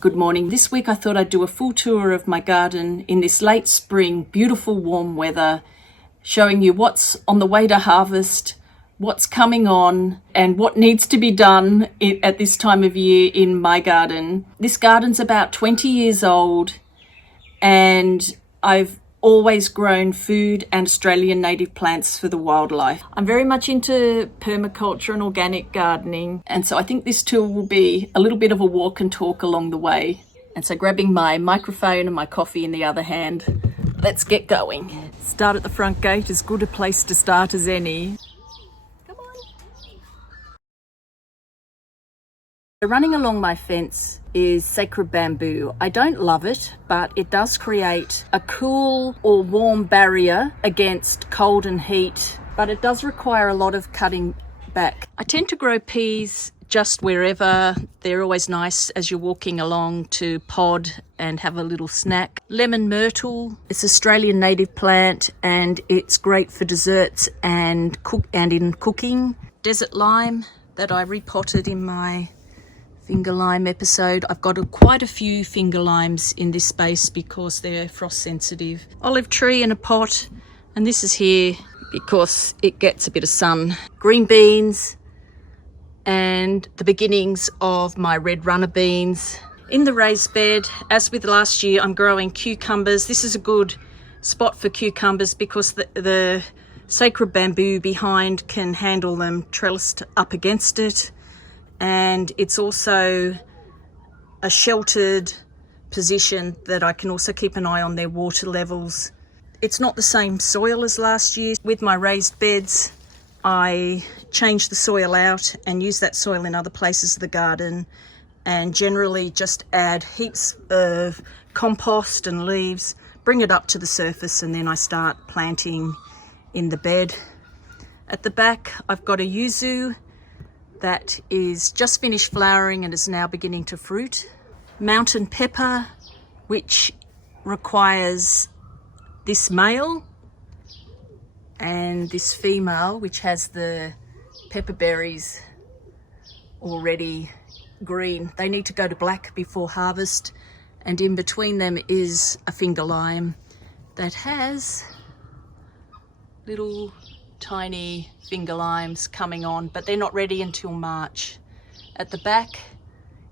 Good morning. This week I thought I'd do a full tour of my garden in this late spring, beautiful warm weather, showing you what's on the way to harvest, what's coming on, and what needs to be done at this time of year in my garden. This garden's about 20 years old, and I've always grown food and Australian native plants for the wildlife. I'm very much into permaculture and organic gardening, and so I think this tour will be a little bit of a walk and talk along the way. And so grabbing my microphone and my coffee in the other hand, let's get going. Start at the front gate, as good a place to start as any. Come on. Running along my fence is sacred bamboo. I don't love it, but it does create a cool or warm barrier against cold and heat, but it does require a lot of cutting back. I tend to grow peas just wherever. They're always nice as you're walking along to pod and have a little snack. Lemon myrtle, it's an Australian native plant and it's great for desserts and in cooking. Desert lime that I repotted in my finger lime episode. I've got quite a few finger limes in this space because they're frost sensitive. Olive tree in a pot, and this is here because it gets a bit of sun. Green beans and the beginnings of my red runner beans. In the raised bed, as with last year, I'm growing cucumbers. This is a good spot for cucumbers because the sacred bamboo behind can handle them trellised up against it. And it's also a sheltered position that I can also keep an eye on their water levels. It's not the same soil as last year. With my raised beds, I change the soil out and use that soil in other places of the garden, and generally just add heaps of compost and leaves, bring it up to the surface, and then I start planting in the bed. At the back, I've got a yuzu that is just finished flowering and is now beginning to fruit. Mountain pepper, which requires this male and this female, which has the pepper berries already green. They need to go to black before harvest, and in between them is a finger lime that has little tiny finger limes coming on, but they're not ready until March. At the back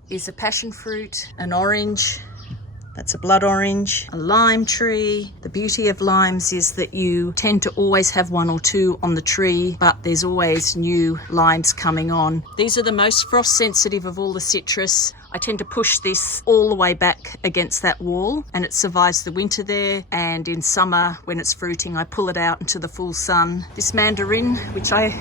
is a passion fruit, an orange, that's a blood orange, a lime tree. The beauty of limes is that you tend to always have one or two on the tree, but there's always new limes coming on. These are the most frost sensitive of all the citrus. I tend to push this all the way back against that wall and it survives the winter there, and in summer when it's fruiting I pull it out into the full sun. This mandarin, which I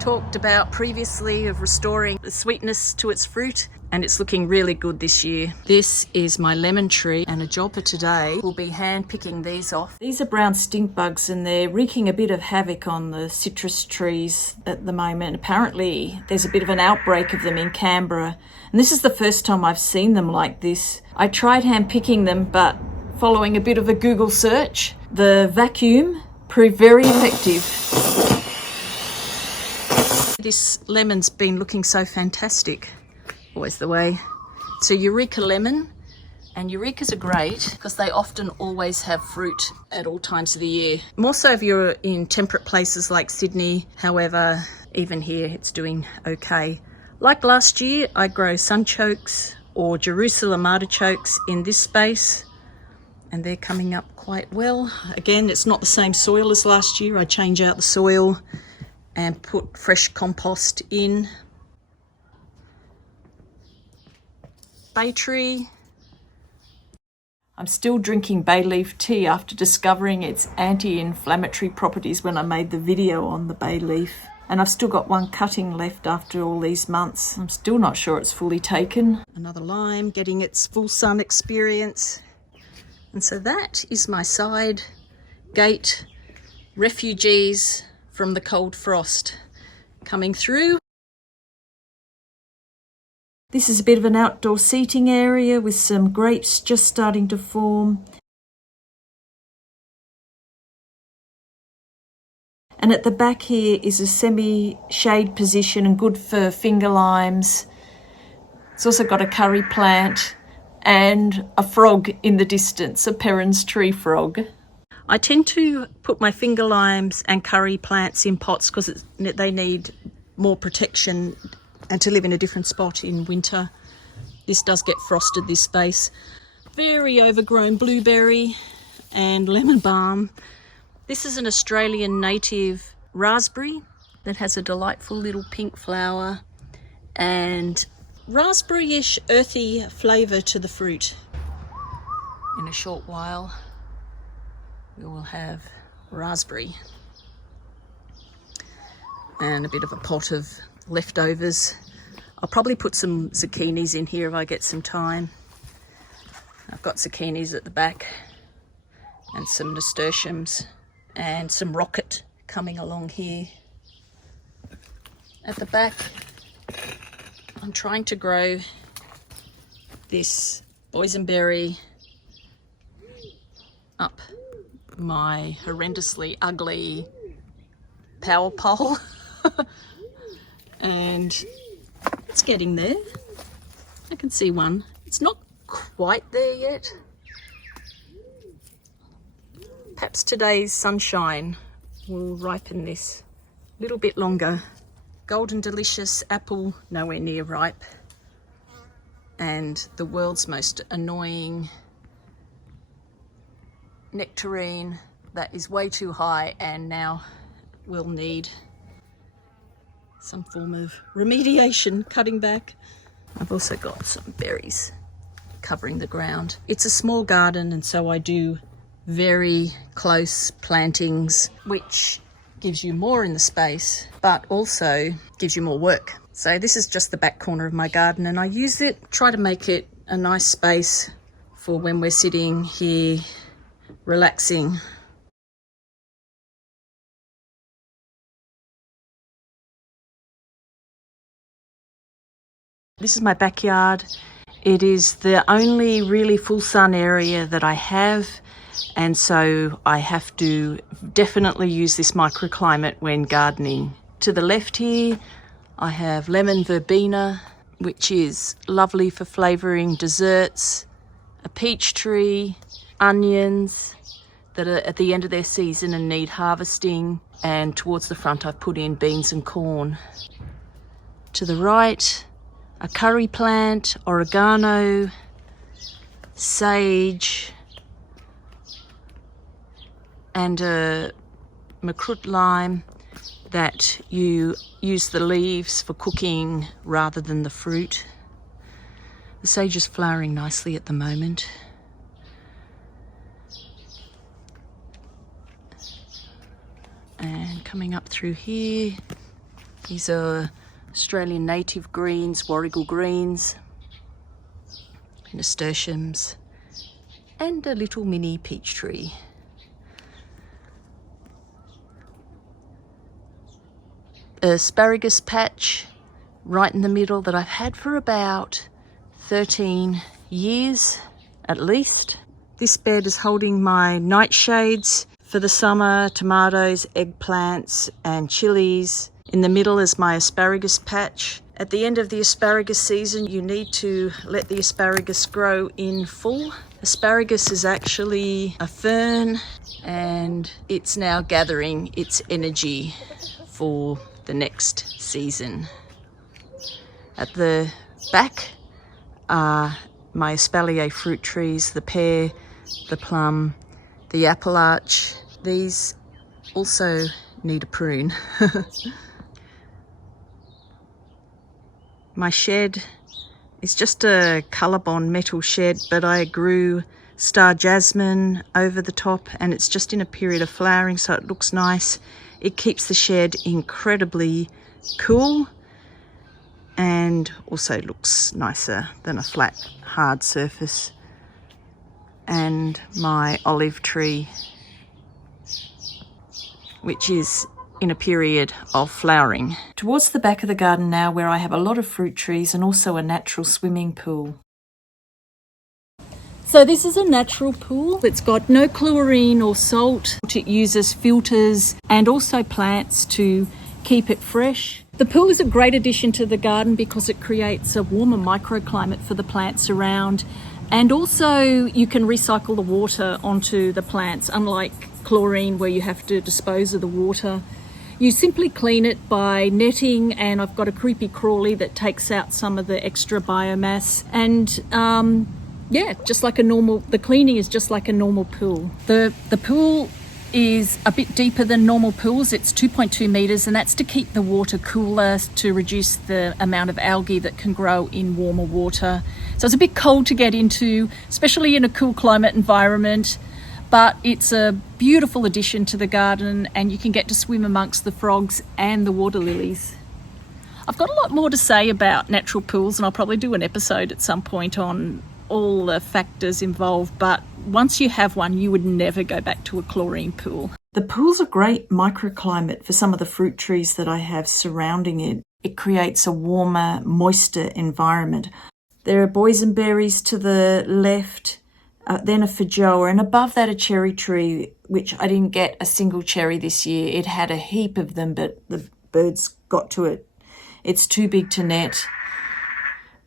talked about previously, of restoring the sweetness to its fruit, and it's looking really good this year. This is my lemon tree, and a job for today will be hand picking these off. These are brown stink bugs and they're wreaking a bit of havoc on the citrus trees at the moment. Apparently there's a bit of an outbreak of them in Canberra, and this is the first time I've seen them like this. I tried hand picking them, but following a bit of a Google search, the vacuum proved very effective. This lemon's been looking so fantastic. Always the way. It's a Eureka lemon, and Eurekas are great because they often always have fruit at all times of the year. More so if you're in temperate places like Sydney. However, even here it's doing okay. Like last year, I grow sunchokes or Jerusalem artichokes in this space, and they're coming up quite well. Again, it's not the same soil as last year. I change out the soil and put fresh compost in. Bay tree. I'm still drinking bay leaf tea after discovering its anti-inflammatory properties when I made the video on the bay leaf. And I've still got one cutting left after all these months. I'm still not sure it's fully taken. Another lime getting its full sun experience. And so that is my side gate refugees from the cold frost coming through. This is a bit of an outdoor seating area with some grapes just starting to form. And at the back here is a semi-shade position and good for finger limes. It's also got a curry plant and a frog in the distance, a Perrin's tree frog. I tend to put my finger limes and curry plants in pots because they need more protection and to live in a different spot in winter. This does get frosted, this space. Very overgrown blueberry and lemon balm. This is an Australian native raspberry that has a delightful little pink flower and raspberry-ish earthy flavour to the fruit. In a short while we will have raspberry and a bit of a pot of leftovers. I'll probably put some zucchinis in here if I get some time. I've got zucchinis at the back and some nasturtiums and some rocket coming along here. At the back, I'm trying to grow this boysenberry up my horrendously ugly power pole. And it's getting there. I can see one. It's not quite there yet. Perhaps today's sunshine will ripen this a little bit longer. Golden delicious apple, nowhere near ripe. And the world's most annoying nectarine that is way too high and now will need some form of remediation, cutting back. I've also got some berries covering the ground. It's a small garden and so I do very close plantings, which gives you more in the space but also gives you more work. So this is just the back corner of my garden and I use it, try to make it a nice space for when we're sitting here relaxing. This is my backyard. It is the only really full sun area that I have, and so I have to definitely use this microclimate when gardening. To the left here I have lemon verbena, which is lovely for flavouring desserts, a peach tree, onions that are at the end of their season and need harvesting, and towards the front I've put in beans and corn. To the right, a curry plant, oregano, sage, and a macrut lime that you use the leaves for cooking rather than the fruit. The sage is flowering nicely at the moment. And coming up through here, these are Australian native greens, warrigal greens, nasturtiums, and a little mini peach tree. Asparagus patch right in the middle that I've had for about 13 years at least. This bed is holding my nightshades for the summer, tomatoes, eggplants and chilies. In the middle is my asparagus patch. At the end of the asparagus season, you need to let the asparagus grow in full. Asparagus is actually a fern and it's now gathering its energy for the next season. At the back are my espalier fruit trees, the pear, the plum, the apple arch. These also need a prune. My shed is just a Colorbond metal shed, but I grew star jasmine over the top and it's just in a period of flowering, so it looks nice. It keeps the shed incredibly cool and also looks nicer than a flat, hard surface. And my olive tree, which is in a period of flowering. Towards the back of the garden now, where I have a lot of fruit trees and also a natural swimming pool. So this is a natural pool. It's got no chlorine or salt. It uses filters and also plants to keep it fresh. The pool is a great addition to the garden because it creates a warmer microclimate for the plants around, And also you can recycle the water onto the plants, unlike chlorine where you have to dispose of the water. You simply clean it by netting, and I've got a creepy crawly that takes out some of the extra biomass. And just like the cleaning is just like a normal pool. The pool is a bit deeper than normal pools. It's 2.2 meters, and that's to keep the water cooler, to reduce the amount of algae that can grow in warmer water. So it's a bit cold to get into, especially in a cool climate environment, but it's a beautiful addition to the garden, and you can get to swim amongst the frogs and the water lilies. I've got a lot more to say about natural pools, and I'll probably do an episode at some point on all the factors involved, but once you have one, you would never go back to a chlorine pool. The pool's a great microclimate for some of the fruit trees that I have surrounding it. It creates a warmer, moister environment. There are boysenberries to the left, then a feijoa, and above that a cherry tree, which I didn't get a single cherry this year. It had a heap of them, but the birds got to it. It's too big to net.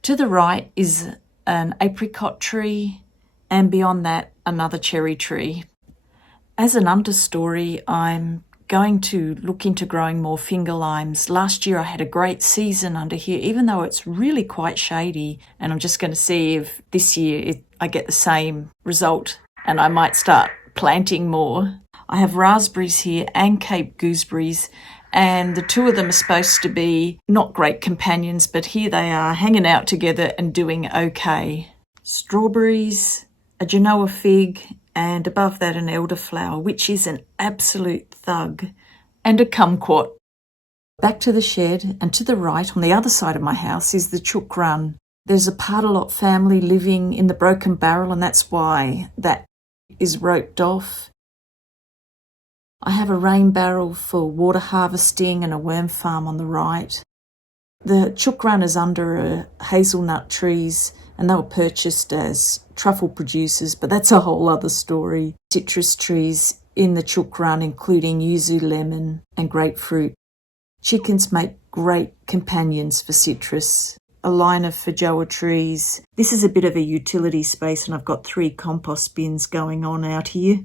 To the right is an apricot tree, and beyond that, another cherry tree. As an understory, I'm going to look into growing more finger limes. Last year I had a great season under here, even though it's really quite shady, and I'm just going to see if this year I get the same result, and I might start planting more. I have raspberries here and Cape gooseberries, and the two of them are supposed to be not great companions, but here they are hanging out together and doing okay. Strawberries, a Genoa fig, and above that an elderflower, which is an absolute thug, and a kumquat. Back to the shed, and to the right on the other side of my house is the Chook run. There's a Partalot family living in the Broken Barrel, and that's why that is roped off. I have a rain barrel for water harvesting and a worm farm on the right. The Chook run is under hazelnut trees, and they were purchased as truffle producers, but that's a whole other story. Citrus trees in the Chook run, including yuzu lemon and grapefruit. Chickens make great companions for citrus. A line of feijoa trees. This is a bit of a utility space, and I've got 3 compost bins going on out here.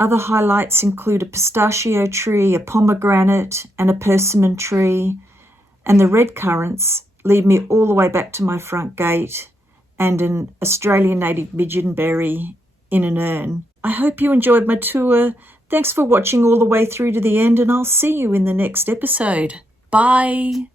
Other highlights include a pistachio tree, a pomegranate, and a persimmon tree. And the red currants lead me all the way back to my front gate, and an Australian native midgeonberry in an urn. I hope you enjoyed my tour. Thanks for watching all the way through to the end, and I'll see you in the next episode. Bye.